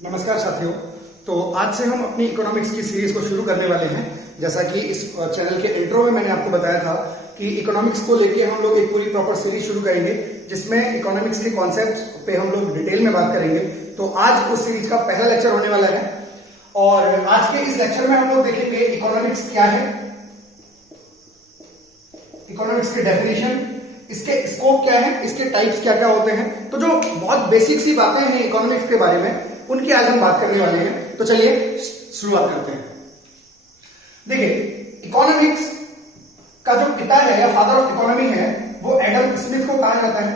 नमस्कार साथियों। तो आज से हम अपनी इकोनॉमिक्स की सीरीज को शुरू करने वाले हैं। जैसा कि इस चैनल के इंट्रो में मैंने आपको बताया था कि इकोनॉमिक्स को लेके हम लोग एक पूरी प्रॉपर सीरीज शुरू करेंगे जिसमें इकोनॉमिक्स के कॉन्सेप्ट्स पे हम लोग डिटेल में बात करेंगे। तो आज उस सीरीज का पहला लेक्चर होने वाला है और आज के इस लेक्चर में हम लोग देखेंगे इकोनॉमिक्स क्या है, इकोनॉमिक्स की डेफिनेशन, इसके स्कोप क्या है, इसके टाइप्स क्या क्या होते हैं। तो जो बहुत बेसिक सी बातें हैं इकोनॉमिक्स के बारे में उनकी आज हम बात करने वाले हैं। तो चलिए शुरुआत करते हैं। देखिए, इकोनॉमिक्स का जो पिता है या फादर ऑफ इकोनॉमी है वो एडम स्मिथ को कहा जाता है,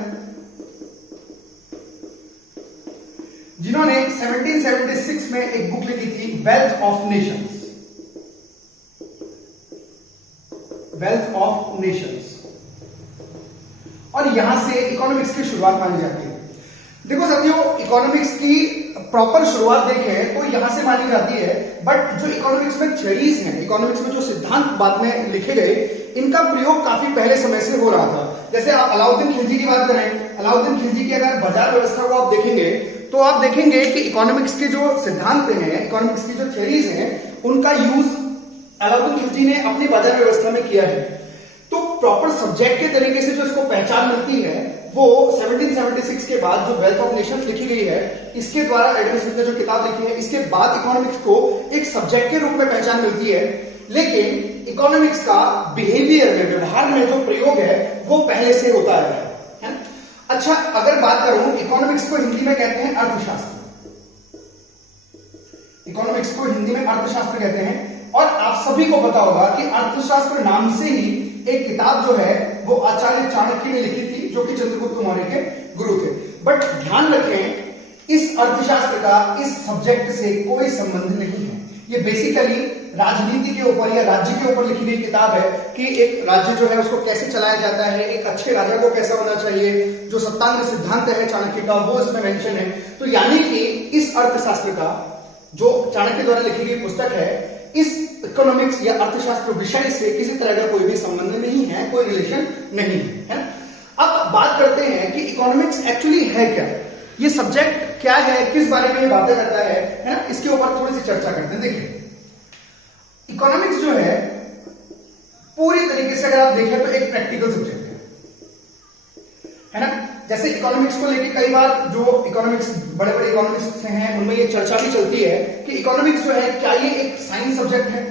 जिन्होंने 1776 में एक बुक लिखी थी wealth of Nations. Wealth of Nations, और यहां से इकोनॉमिक्स की शुरुआत मानी जाती है। देखो साथियों, इकोनॉमिक्स की प्रॉपर शुरुआत देखें तो यहां से मानी जाती है, बट जो इकोनॉमिक्स में थ्योरीज हैं, इकोनॉमिक्स में जो सिद्धांत बाद में लिखे गए, इनका प्रयोग काफी पहले समय से हो रहा था। जैसे आप अलाउद्दीन खिलजी की बात करें, अलाउद्दीन खिलजी की अगर बाजार व्यवस्था को आप देखेंगे तो आप देखेंगे कि इकोनॉमिक्स के जो सिद्धांत हैं, इकोनॉमिक्स की जो थ्योरीज हैं, उनका यूज अलाउद्दीन खिलजी ने अपनी बाजार व्यवस्था में किया है। तो प्रॉपर सब्जेक्ट के तरीके से जो इसको पहचान मिलती है वो 1776 के बाद जो वेल्थ ऑफ नेशंस लिखी गई है, इसके द्वारा एडम स्मिथ ने जो किताब लिखी है, इसके बाद इकोनॉमिक्स को एक सब्जेक्ट के रूप में पहचान मिलती है। लेकिन इकोनॉमिक्स का बिहेवियर में, व्यवहार में जो प्रयोग है वो पहले से होता आया है। अच्छा, अगर बात करूं, इकोनॉमिक्स को हिंदी में कहते हैं अर्थशास्त्र। इकोनॉमिक्स को हिंदी में अर्थशास्त्र कहते हैं, और आप सभी को पता होगा कि अर्थशास्त्र नाम से ही एक किताब जो है वो आचार्य चाणक्य ने लिखी थी, जो कि चंद्रगुप्त मौर्य के गुरु थे। बट ध्यान रखें, इस अर्थशास्त्र का इस सब्जेक्ट से कोई संबंध नहीं है। ये बेसिकली राजनीति के ऊपर या राज्य के ऊपर लिखी गई किताब है कि एक राज्य जो है उसको कैसे चलाया जाता है, एक अच्छे राजा को कैसा होना चाहिए, जो सत्तांग सिद्धांत है चाणक्य का वो इसमें मेंशन है। तो यानी कि इस अर्थशास्त्र का जो चाणक्य द्वारा लिखी गई पुस्तक है, इस इकोनॉमिक्स या अर्थशास्त्र विषय से किसी तरह का कोई भी संबंध नहीं है, कोई रिलेशन नहीं है। अब बात करते हैं कि इकोनॉमिक्स एक्चुअली है क्या, ये सब्जेक्ट क्या है, किस बारे में ये बातें करता है ना, इसके ऊपर थोड़ी सी चर्चा करते हैं। देखिए, इकोनॉमिक्स जो है पूरी तरीके से अगर आप देखें तो एक प्रैक्टिकल सब्जेक्ट है ना। जैसे इकोनॉमिक्स को लेके कई बार जो इकोनॉमिक्स बड़े बड़े इकोनॉमिक्स हैं उनमें ये चर्चा भी चलती है कि इकोनॉमिक्स जो है क्या ये एक साइंस सब्जेक्ट है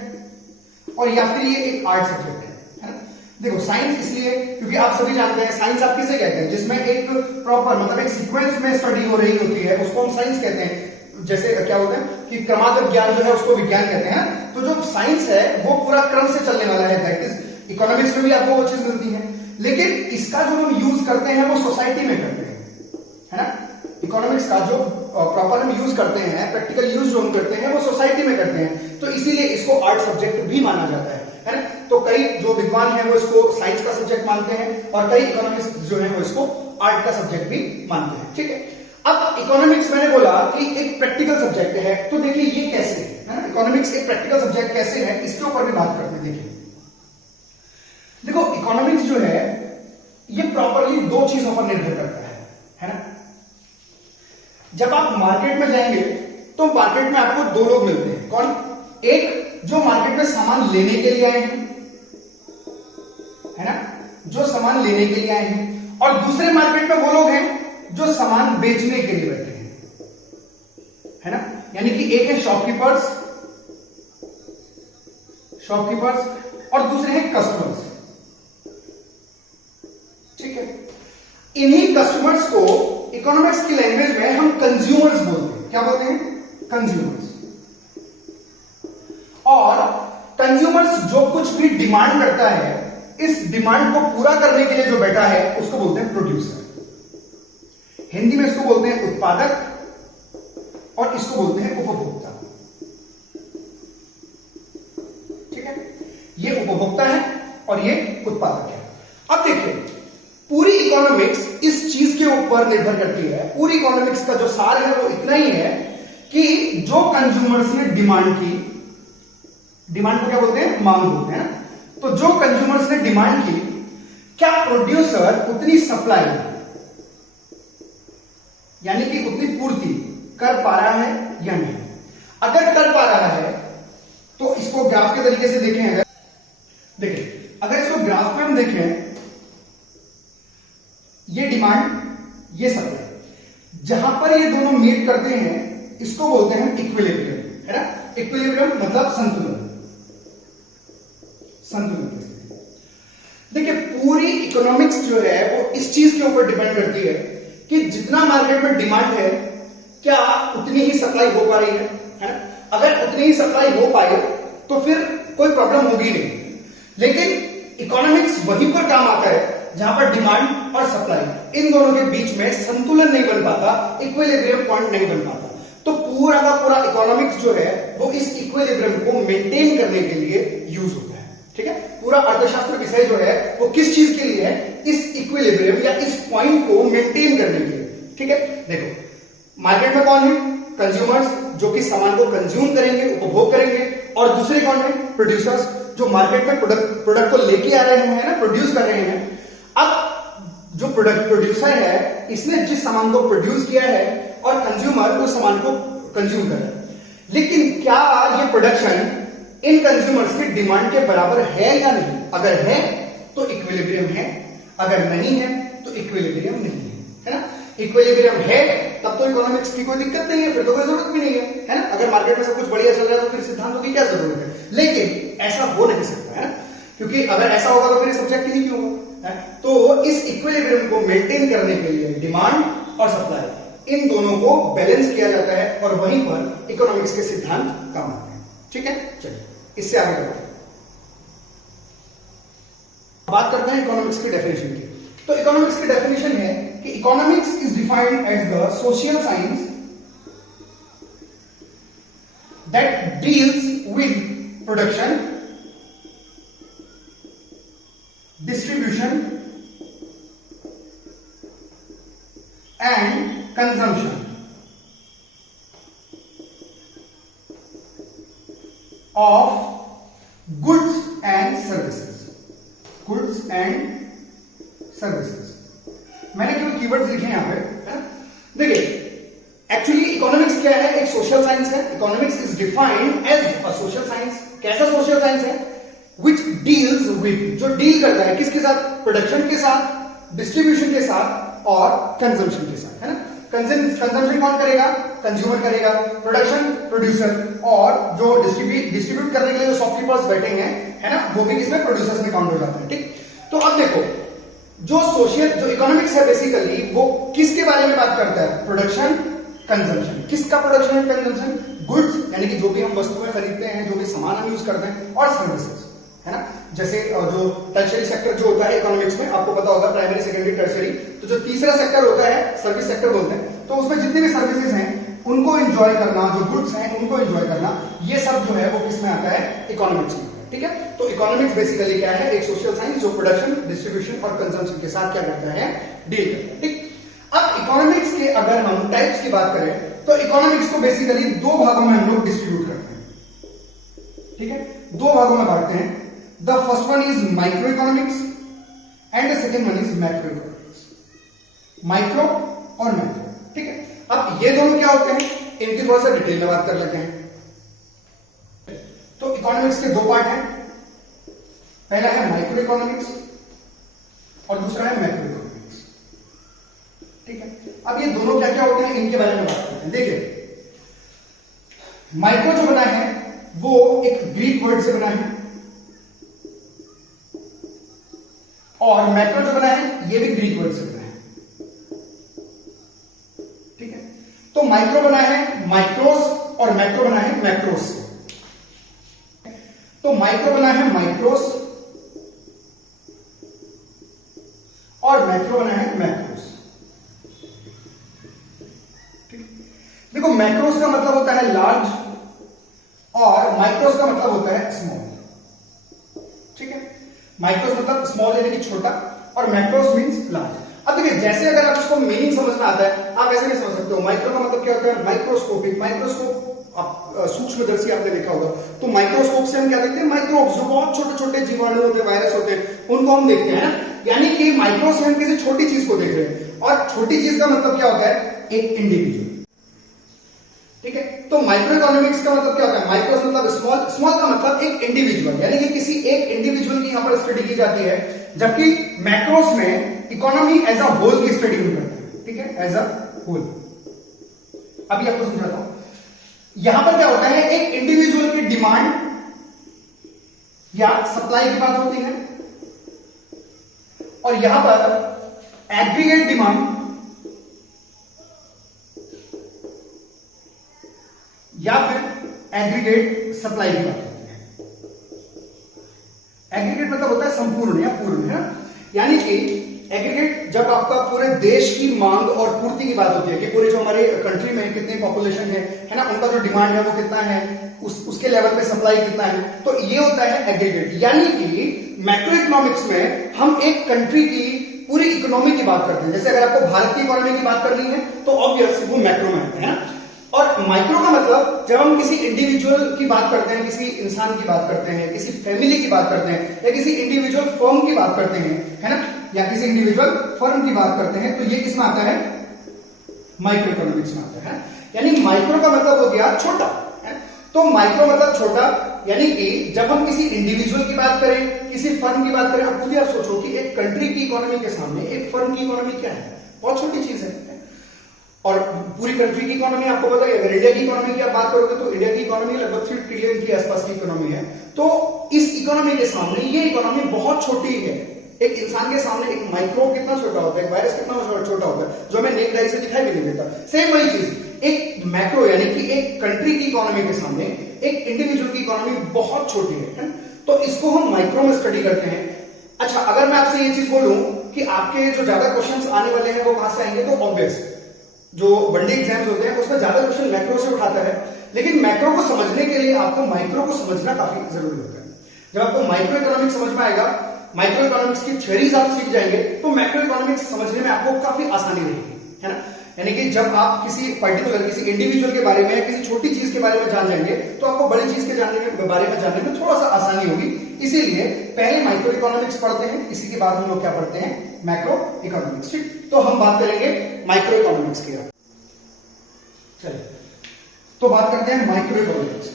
और या फिर ये एक आर्ट सब्जेक्ट है ना। देखो, साइंस इसलिए क्योंकि आप सभी जानते हैं साइंस आप किसे कहते हैं, जिसमें एक प्रॉपर मतलब एक सीक्वेंस में स्टडी हो रही होती है, उसको हम साइंस कहते हैं। जैसे क्या होता है कि क्रमागत ज्ञान जो है उसको विज्ञान कहते हैं। तो जो साइंस है वो पूरा क्रम से चलने वाला है। प्रैक्टिस इकोनॉमिक्स में भी आपको वो चीज मिलती है, लेकिन इसका जो हम यूज करते हैं वो सोसाइटी में करते हैं, है ना। इकोनॉमिक्स का जो प्रॉपर हम यूज करते हैं, प्रैक्टिकल यूज जो हम करते हैं वो सोसाइटी में करते हैं। तो इसीलिए इसको आर्ट सब्जेक्ट भी माना जाता है ना। तो कई जो विद्वान हैं वो इसको साइंस का सब्जेक्ट मानते हैं और कई इकोनॉमिक्स जो है वो इसको आर्ट का सब्जेक्ट भी मानते हैं। ठीक है, अब इकोनॉमिक्स मैंने बोला कि एक प्रैक्टिकल सब्जेक्ट है, तो देखिए ये कैसे है ना, इकोनॉमिक्स एक प्रैक्टिकल सब्जेक्ट कैसे है, इसके ऊपर भी बात करते हैं। देखो, इकोनॉमिक्स जो है ये प्रॉपरली दो चीजों पर निर्भर करता है ना। जब आप मार्केट में जाएंगे तो मार्केट में आपको दो लोग मिलते हैं। कौन? एक जो मार्केट में सामान लेने के लिए आए हैं, है ना, जो सामान लेने के लिए आए हैं, और दूसरे मार्केट में वो लोग हैं जो सामान बेचने के लिए बैठे हैं, है ना। यानी कि एक है शॉपकीपर्स और दूसरे हैं कस्टमर्स। ठीक है, इन्हीं कस्टमर्स को इकोनॉमिक्स की लैंग्वेज में हम कंज्यूमर्स बोलते हैं। क्या बोलते हैं? कंज्यूमर्स। और कंज्यूमर्स जो कुछ भी डिमांड करता है, इस डिमांड को पूरा करने के लिए जो बैठा है उसको बोलते हैं प्रोड्यूसर। हिंदी में इसको बोलते हैं उत्पादक और इसको बोलते हैं उपभोक्ता। ठीक है, ये उपभोक्ता है और ये उत्पादक है। अब देखिए, पूरी इकोनॉमिक्स इस चीज के ऊपर निर्भर करती है। पूरी इकोनॉमिक्स का जो सार है वो इतना ही है कि जो कंज्यूमर्स ने डिमांड की, डिमांड को क्या बोलते हैं? मांग बोलते हैं ना। तो जो कंज्यूमर्स ने डिमांड की, क्या प्रोड्यूसर उतनी सप्लाई यानी कि उतनी पूर्ति कर पा रहा है या नहीं। अगर कर पा रहा है तो इसको ग्राफ के तरीके से देखें। अगर देखिए, अगर इसको ग्राफ में हम देखें, ये डिमांड ये सप्लाई, जहां पर ये दोनों मीट करते हैं इसको बोलते हैं इक्विलिब्रियम, है ना। इक्विलिब्रियम मतलब संतुलन, संतुलन। देखिए, पूरी इकोनॉमिक्स जो है वो इस चीज के ऊपर डिपेंड करती है कि जितना मार्केट में डिमांड है क्या उतनी ही सप्लाई हो पा रही है ना। अगर उतनी ही सप्लाई हो पाए तो फिर कोई प्रॉब्लम होगी नहीं। लेकिन इकोनॉमिक्स वहीं पर काम आता है जहां पर डिमांड और सप्लाई इन दोनों के बीच में संतुलन नहीं बन पाता, इक्विलिब्रियम पॉइंट नहीं बन पाता। तो पूरा का पूरा इकोनॉमिक्स जो है वो इस इक्विलिब्रियम को मेंटेन करने के लिए यूज होता है, ठीक है। पूरा अर्थशास्त्र विषय जो है वो किस चीज के लिए है, इस इक्विलिब्रियम या इस पॉइंट को मेंटेन करने के लिए, ठीक है। देखो, मार्केट में कौन है, कंज्यूमर्स जो कि सामान को कंज्यूम करेंगे, उपभोग करेंगे, और दूसरे कौन है, प्रोड्यूसर्स जो मार्केट में प्रोडक्ट को लेके आ रहे हैं ना, प्रोड्यूस कर रहे हैं। अब जो प्रोड्यूसर है इसने जिस सामान को प्रोड्यूस किया है और कंज्यूमर उस सामान को कंज्यूम कर रहा है, लेकिन क्या ये प्रोडक्शन इन कंज्यूमर्स की डिमांड के बराबर है या नहीं। अगर है तो इक्विलिब्रियम है, अगर नहीं है तो इक्विलिब्रियम नहीं है ना। इक्विलिब्रियम है तब तो इकोनॉमिक्स की कोई दिक्कत नहीं है, फिर तो कोई जरूरत भी नहीं है ना। अगर मार्केट में सब कुछ बढ़िया चल रहा है तो फिर सिद्धांतों की क्या जरूरत है। लेकिन ऐसा हो नहीं सकता है ना, क्योंकि अगर ऐसा होगा तो फिर सब्जेक्ट ही क्यों होगा। तो इस इक्विलिब्रियम को मेंटेन करने के लिए डिमांड और सप्लाई इन दोनों को बैलेंस किया जाता है और वहीं पर इकोनॉमिक्स के सिद्धांत काम आते हैं, ठीक है। चलिए इससे आगे बढ़ते हैं, बात करते हैं इकोनॉमिक्स की डेफिनेशन की। तो इकोनॉमिक्स की डेफिनेशन है कि economics is defined as the social science that deals with production, distribution and consumption of goods and services, goods and services। मैंने केवल कीवर्ड्स लिखे हैं यहां पे, देखिए एक्चुअली इकोनॉमिक्स क्या है, एक सोशल साइंस है। Economics is defined as a social science. कैसा सोशल साइंस है, विच डील्स विद, जो डील करता है किसके साथ, प्रोडक्शन के साथ, डिस्ट्रीब्यूशन के साथ और कंजम्पशन के साथ, है ना। कंजम्पशन कौन करेगा, कंज्यूमर करेगा, प्रोडक्शन प्रोड्यूसर, और जो डिस्ट्रीब्यूट करने के लिए जो शॉपकीपर्स बैठे हैं, है ना, वो भी इसमें प्रोड्यूसर्स में काउंट हो जाते हैं, ठीक। तो अब देखो, जो इकोनॉमिक्स है बेसिकली वो किसके बारे में बात करता है, प्रोडक्शन, कंजम्पशन। किसका प्रोडक्शन एंड कंजम्पशन, गुड्स यानी कि जो भी हम वस्तुएं खरीदते हैं, जो भी सामान हम यूज करते हैं, और सर्विसेज, है ना। जैसे जो टर्शियरी सेक्टर जो होता है इकोनॉमिक्स में, आपको पता होगा, प्राइमरी, सेकेंडरी, टर्शियरी। तो जो तीसरा सेक्टर होता है सर्विस सेक्टर बोलते हैं। तो उसमें जितने भी सर्विसेज हैं उनको एंजॉय करना, जो गुड्स हैं उनको एंजॉय करना, ये सब जो है वो किसमें आता है, इकोनॉमिक्स में, ठीक है। तो इकोनॉमिक्स बेसिकली क्या है, एक सोशल साइंस जो प्रोडक्शन, डिस्ट्रीब्यूशन और कंजम्पशन के साथ क्या करता है, डील करता है, ठीक। अब इकोनॉमिक्स के अगर हम टाइप्स की बात करें तो इकोनॉमिक्स को बेसिकली दो भागों में हम लोग डिस्ट्रीब्यूट करते हैं, ठीक है। दो भागों में बांटते हैं। The first one is micro economics and the second one is macro economics. Micro और मैक्रो, ठीक है। अब ये दोनों क्या होते हैं, इनकी थोड़ा सा डिटेल में बात कर लेते हैं। तो इकोनॉमिक्स के दो पार्ट हैं, पहला है माइक्रो इकोनॉमिक्स और दूसरा है मैक्रो इकोनॉमिक्स, ठीक है। अब ये दोनों क्या क्या होते हैं इनके बारे में बात करते हैं। देखिए, माइक्रो जो बना है वो एक ग्रीक वर्ड से बना है, और मैक्रो जो बना है ये भी ग्रीक वर्ड से बना है, ठीक है। तो माइक्रो बना है माइक्रोस और मैक्रो बना है मैक्रोस से। तो माइक्रो बना है माइक्रोस और मैक्रो बना है मैक्रोस, ठीक। देखो, मैक्रोस का मतलब होता है लार्ज और माइक्रोस का मतलब होता है स्मॉल, ठीक है। माइक्रोस मतलब स्मॉल यानी कि छोटा और मैक्रोस मींस लार्ज। अब देखिए, जैसे अगर आप इसको मीनिंग समझना आता है, आप ऐसे नहीं समझ सकते हो। माइक्रो का मतलब क्या होता है, माइक्रोस्कोपिक। माइक्रोस्कोप सूक्ष्मदर्शी आपने देखा होगा। तो माइक्रोस्कोप से हम क्या देखते हैं, माइक्रोब्स जो बहुत छोटे छोटे जीवाणु होते हैं, वायरस होते हैं, उनको हम देखते हैं ना। यानी कि माइक्रो से हम किसी छोटी चीज को देख रहे हैं, और छोटी चीज का मतलब क्या होता है, एक इंडिविजुअल। ठीक है। तो माइक्रो इकोनॉमिक्स का मतलब क्या होता है? माइक्रो मतलब स्मॉल, स्मॉल का मतलब एक इंडिविजुअल, यानी कि किसी एक इंडिविजुअल की यहां पर स्टडी की जाती है, जबकि मैक्रोस में इकोनॉमी एज अ होल की स्टडी हम करते हैं। ठीक है, एज अ होल। अभी आपको समझाता हूं। यहां पर क्या होता है, एक इंडिविजुअल की डिमांड या सप्लाई की बात होती है, और यहां पर एग्रीगेट डिमांड या फिर एग्रीगेट सप्लाई की बात होती है। एग्रीगेट मतलब होता है संपूर्ण या पूर्ण, है ना। यानी कि एग्रीगेट जब आपका पूरे देश की मांग और पूर्ति की बात होती है कि पूरे जो हमारे कंट्री में कितनी पॉपुलेशन है ना, उनका जो डिमांड है वो कितना है, उसके लेवल पे सप्लाई कितना है, तो ये होता है एग्रीगेट। यानी कि मैक्रो इकोनॉमिक्स में हम एक कंट्री की पूरी इकोनॉमी की बात करते हैं। जैसे अगर आपको भारत की इकोनॉमी की बात करनी है तो ऑब्वियस वो मैक्रो में आता है ना। और माइक्रो का मतलब जब हम किसी इंडिविजुअल की बात करते हैं, किसी इंसान की बात करते हैं, किसी फैमिली की बात करते हैं, या किसी इंडिविजुअल फर्म की बात करते हैं, है ना, या किसी इंडिविजुअल फर्म की बात करते हैं, तो ये किसमें आता है? माइक्रो इकोनॉमिक्स में आता है। यानी माइक्रो का मतलब हो गया छोटा, है? तो माइक्रो मतलब छोटा, यानी कि जब हम किसी इंडिविजुअल की बात करें, किसी फर्म की बात करें, अब खुद ही आप सोचो कि एक कंट्री की इकोनॉमी के सामने एक फर्म की इकोनॉमी क्या है? बहुत छोटी चीज है। और पूरी कंट्री की इकोनॉमी आपको पता है, अगर इंडिया की इकोनॉमी की आप बात करोगे तो इंडिया की इकोनॉमी लगभग 3 ट्रिलियन के आसपास की इकोनॉमी है। तो इस इकोनॉमी के सामने ये इकोनॉमी बहुत छोटी है। एक इंसान के सामने एक माइक्रो कितना छोटा होता है, एक वायरस कितना छोटा होता है, जो हमें नेक डाई से दिखाई भी नहीं देता। सेम वही चीज एक मैक्रो यानी कि एक कंट्री की इकोनॉमी के सामने एक इंडिविजुअल की इकोनॉमी बहुत छोटी है, तो इसको हम माइक्रो में स्टडी करते हैं। अच्छा, अगर मैं आपसे ये चीज बोलूं कि आपके जो ज्यादा क्वेश्चंस आने वाले हैं वो कहां से आएंगे, तो ऑब्वियस जो वनडे एग्जाम्स होते हैं उसमें ज्यादा क्वेश्चन मैक्रो से उठाता है, लेकिन मैक्रो को समझने के लिए आपको माइक्रो को समझना काफी जरूरी होता है। जब आपको माइक्रो इकोनॉमिक्स समझ में आएगा, माइक्रो इकोनॉमिक्स की थ्योरीज आप सीख जाएंगे, तो मैक्रो इकोनॉमिक्स समझने में आपको काफी आसानी रहेगी, है ना। यानी कि जब आप किसी पर्टिकुलर किसी इंडिविजुअल के बारे में या किसी छोटी चीज के बारे में जान जाएंगे, तो आपको बड़ी चीज के बारे में जानने में थोड़ा सा आसानी होगी। इसीलिए पहले माइक्रो इकोनॉमिक्स पढ़ते हैं, इसी के बाद हम लोग क्या पढ़ते हैं? Macro economics. ठीक, तो हम बात करेंगे माइक्रो इकोनॉमिक्स की। चलिए, तो बात करते हैं माइक्रो इकोनॉमिक्स।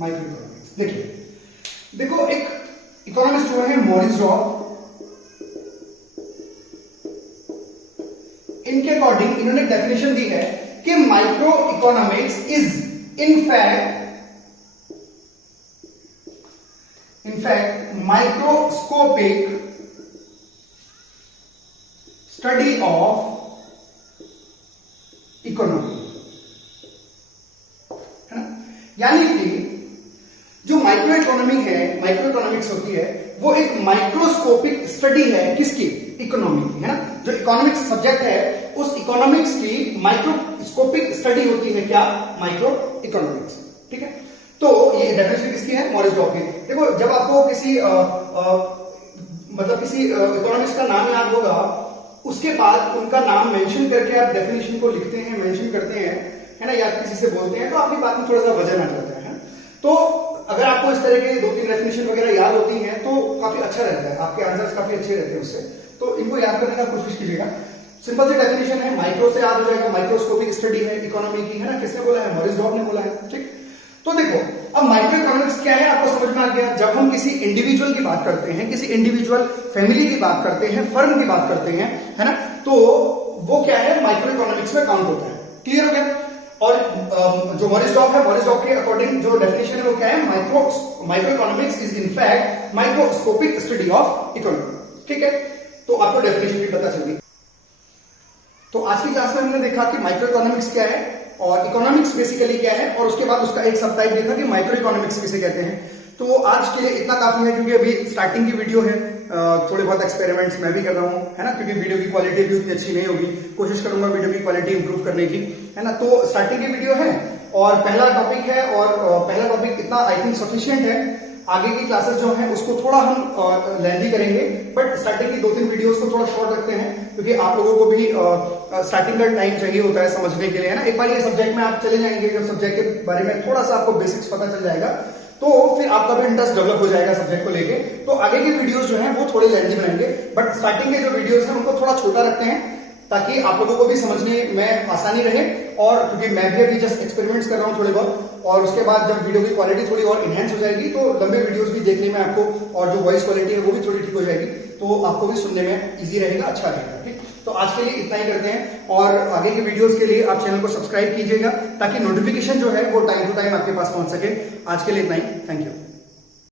माइक्रो इकोनॉमिक्स देखो एक इकोनॉमिस्ट जो है मॉरिस रॉब, इनके अकॉर्डिंग इन्होंने डेफिनेशन दी है कि micro economics is in fact microscopic study of economy, है ना। यानी कि जो माइक्रो इकोनॉमी है, माइक्रो इकोनॉमिक्स होती है, वो एक माइक्रोस्कोपिक स्टडी है किसकी? इकोनॉमी की, है ना। जो इकोनॉमिक्स सब्जेक्ट है, उस इकोनॉमिक्स की माइक्रोस्कोपिक स्टडी होती है क्या? Micro economics. ठीक है, तो ये डेफिनेशन किसकी है? मॉरिस रॉब की। देखो, जब आपको किसी मतलब किसी इकोनॉमिक्स का नाम याद होगा, उसके बाद उनका नाम मेंशन करके आप डेफिनेशन को लिखते हैं, मेंशन करते हैं, है ना, या किसी से बोलते हैं, तो आपकी बात में थोड़ा सा वजन आ जाता है। तो अगर आपको इस तरह के 2-3 डेफिनेशन वगैरह याद होती हैं तो काफी अच्छा रहता है, आपके आंसर्स काफी अच्छे रहते हैं उससे। तो इनको याद करने का कोशिश कीजिएगा। सिंपल सी डेफिनेशन है, माइक्रो से याद हो जाएगा, माइक्रोस्कोपिक स्टडी है इकोनॉमी की, है ना। किसने बोला है? मॉरिस रॉब ने बोला है। ठीक, तो देखो, अब माइक्रो इकोनॉमिक्स क्या है आपको समझ में आ गया। जब हम किसी इंडिविजुअल की बात करते हैं, किसी इंडिविजुअल फैमिली की बात करते हैं, फर्म की बात करते हैं, है ना, तो वो क्या है? माइक्रो इकोनॉमिक्स में काउंट होता है। क्लियर हो गया। और जो मॉरिस रॉब है, मॉरिस रॉब के अकॉर्डिंग जो डेफिनेशन है वो क्या है? Micro economics is in fact microscopic study of economy. ठीक है, तो आपको डेफिनेशन भी पता चली। तो आज की क्लास में हमने देखा कि माइक्रो इकोनॉमिक्स क्या है और इकोनॉमिक्स बेसिकली क्या है, और उसके बाद उसका एक सब टाइप देखा कि माइक्रो इकोनॉमिक्स किसे कहते हैं। तो आज के लिए इतना काफी है, क्योंकि अभी स्टार्टिंग की वीडियो है, थोड़े बहुत एक्सपेरिमेंट्स मैं भी कर रहा हूँ, है ना, क्योंकि वीडियो की क्वालिटी भी उतनी अच्छी नहीं होगी। कोशिश करूंगा वीडियो की क्वालिटी इंप्रूव करने की, है ना। तो स्टार्टिंग की वीडियो है और पहला टॉपिक है, और पहला टॉपिक इतना आई थिंक सफिशियंट है। आगे की क्लासेस जो हैं उसको थोड़ा हम लेंथी करेंगे, बट स्टार्टिंग की 2-3 वीडियोस को थोड़ा शॉर्ट रखते हैं, क्योंकि आप लोगों को भी स्टार्टिंग का टाइम चाहिए होता है समझने के लिए, है ना। एक बार ये सब्जेक्ट में आप चले जाएंगे, जब सब्जेक्ट के बारे में थोड़ा सा आपको बेसिक्स पता चल जाएगा, तो फिर आपका भी इंटरेस्ट डेवलप हो जाएगा सब्जेक्ट को लेके। तो आगे के वीडियोस जो हैं वो थोड़े लेंथी बनाएंगे, बट स्टार्टिंग के जो वीडियोस हैं उनको थोड़ा छोटा रखते हैं, ताकि आप लोगों को भी समझने में आसानी रहे, और क्योंकि मैं भी अभी जस्ट एक्सपेरिमेंट्स कर रहा हूँ थोड़े बहुत, और उसके बाद जब वीडियो की क्वालिटी थोड़ी और इनहेंस हो जाएगी तो लंबे वीडियोस भी देखने में आपको, और जो वॉइस क्वालिटी है वो भी थोड़ी ठीक हो जाएगी, तो आपको भी सुनने में इजी रहेगा, अच्छा रहेगा। ठीक, तो आज के लिए इतना ही करते हैं, और आगे के वीडियोस के लिए आप चैनल को सब्सक्राइब कीजिएगा ताकि नोटिफिकेशन जो है वो टाइम टू टाइम आपके पास पहुंच सके। आज के लिए इतना ही, थैंक यू।